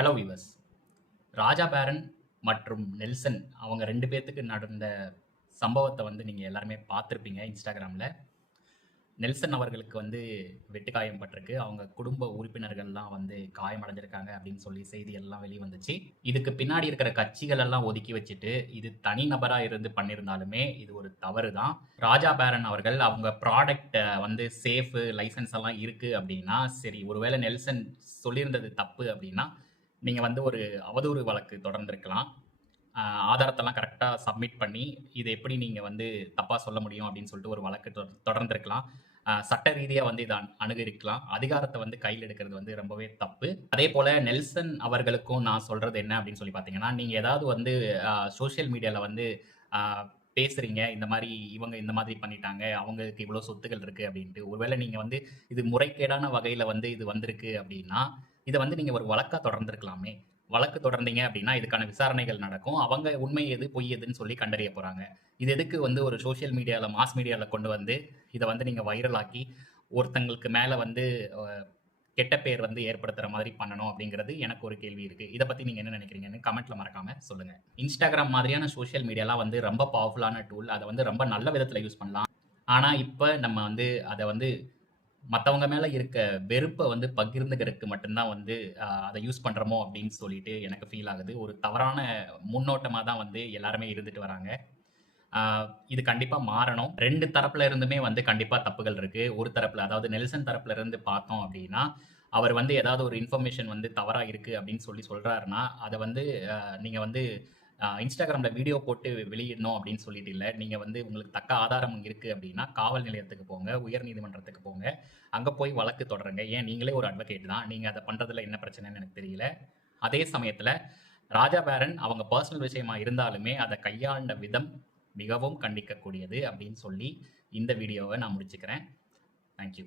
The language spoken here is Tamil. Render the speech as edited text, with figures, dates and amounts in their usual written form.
Hello viewers. ராஜா பேரன் மற்றும் நெல்சன் அவங்க 2 பேத்துக்கு நடந்த சம்பவத்த வந்து நீங்க எல்லாருமே பார்த்திருப்பீங்க Instagramல. நெல்சன் அவர்களுக்கு வந்து வெட்டு காயம் பட்டிருக்கு. அவங்க குடும்ப உறுப்பினர்கள்லாம் வந்து காயமடைஞ்சிருக்காங்க அப்படின்னு சொல்லி செய்தி எல்லாம் வெளிய வந்துச்சு. இதுக்கு பின்னாடி இருக்கிற கட்சிகள் எல்லாம் ஒதுக்கி வச்சுட்டு, இது தனி நபரா இருந்து பண்ணியிருந்தாலுமே, இது ஒரு தவறு தான். ராஜா பேரன் அவர்கள் அவங்க ப்ராடக்ட்ட வந்து லைசென்ஸ் எல்லாம் இருக்கு அப்படின்னா, சரி ஒருவேளை நெல்சன் சொல்லியிருந்தது தப்பு அப்படின்னா, நீங்க வந்து ஒரு அவதூறு வழக்கு தொடர்ந்திருக்கலாம். ஆதாரத்தெல்லாம் கரெக்ட்டா சப்மிட் பண்ணி, இத எப்படி நீங்க வந்து தப்பா சொல்ல முடியும் அப்படின்னு சொல்லிட்டு ஒரு வழக்கு தொடர்ந்திருக்கலாம். சட்ட ரீதியா வந்து இத அணுகியிருக்கலாம். அதிகாரத்த வந்து கையில எடுக்கிறது வந்து ரொம்பவே தப்பு. அதேபோல நெல்சன் அவர்களுக்கும் நான் சொல்றது என்ன அப்படின்னு சொல்லி பார்த்தீங்கன்னா, நீங்க ஏதாவது வந்து சோசியல் மீடியால வந்து அ பேசுறீங்க. இந்த மாரி இவங்க இந்த மாதிரி பண்ணிட்டாங்க. அவங்களுக்கு இவ்வளோ சொத்துக்கள் இருக்கு அப்படின்ட்டு. ஒருவேளை நீங்க வந்து இது முறைகேடான வகையில வந்து இது வந்திருக்கு அப்படின்னா, இத வந்து நீங்க ஒரு வழக்கா தொடர்ந்திருக்கலாமே. வழக்கு தொடர்ந்தீங்க அப்படின்னா, இதுக்கான விசாரணைகள் நடக்கும். அவங்க உண்மை எது, பொய் எதுன்னு சொல்லி கண்டறிய போறாங்க. இது எதுக்கு வந்து ஒரு சோசியல் மீடியால, மாஸ் மீடியால கொண்டு வந்து, இத வந்து நீங்க வைரல் ஆக்கி, ஒருத்தங்களுக்கு மேல வந்து அ கெட்ட பெயர் வந்து ஏற்படுத்துற மாதிரி பண்ணணும் அப்படிங்கிறது எனக்கு ஒரு கேள்வி இருக்கு. இத பத்தி நீங்க என்ன நினைக்கிறீங்கன்னு கமெண்ட்ல மறக்காம சொல்லுங்க. Instagram மாதிரியான சோசியல் மீடியாலாம் வந்து ரொம்ப பவர்ஃபுல்லான டூல். அத வந்து ரொம்ப நல்ல விதத்துல யூஸ் பண்ணலாம். ஆனா, இப்ப நம்ம வந்து அத வந்து மத்தவங்க மேல இருக்க வெறுப்ப வந்து பகிர்ந்துக்கிறதுக்கு மட்டும் தான் வந்து அத யூஸ் பண்றோமோ அப்படின்னு சொல்லிட்டு எனக்கு ஃபீல் ஆகுது. ஒரு தவறான முன்னோட்டமா தான் வந்து எல்லாருமே இருந்துட்டு வராங்க. ஆ இது கண்டிப்பா மாறணும். 2 தரப்புல இருந்துமே வந்து கண்டிப்பா தப்புகள் இருக்கு. ஒரு தரப்புல அதாவது நெல்சன் தரப்புல இருந்து பார்த்தோம் அப்படின்னா, அவர் வந்து ஏதாவது ஒரு இன்ஃபர்மேஷன் வந்து தவறா இருக்கு அப்படின்னு சொல்லி சொல்றாருன்னா, அத வந்து நீங்க வந்து Instagramல வீடியோ போட்டு வெளியிடணும் அப்படின்னு சொல்லிட்டு இல்ல. நீங்க வந்து உங்களுக்கு தக்க ஆதாரம் இருக்கு அப்படின்னா, காவல் நிலையத்துக்கு போங்க, உயர்நீதிமன்றத்துக்கு போங்க. அங்க போய் வழக்கு தொடருங்க. ஏன் நீங்களே ஒரு அட்வொகேட் தான். நீங்க அத பண்றதுல என்ன பிரச்சனைன்னு எனக்கு தெரியல. அதே சமயத்துல ராஜா பேரன் அவங்க பெர்சனல் விஷயமா இருந்தாலுமே, அத கையாண்ட விதம் மிகவும் கண்டிக்கக்கூடியது அப்படின்னு சொல்லி இந்த வீடியோவ நான் முடிச்சுக்கிறேன். Thank you.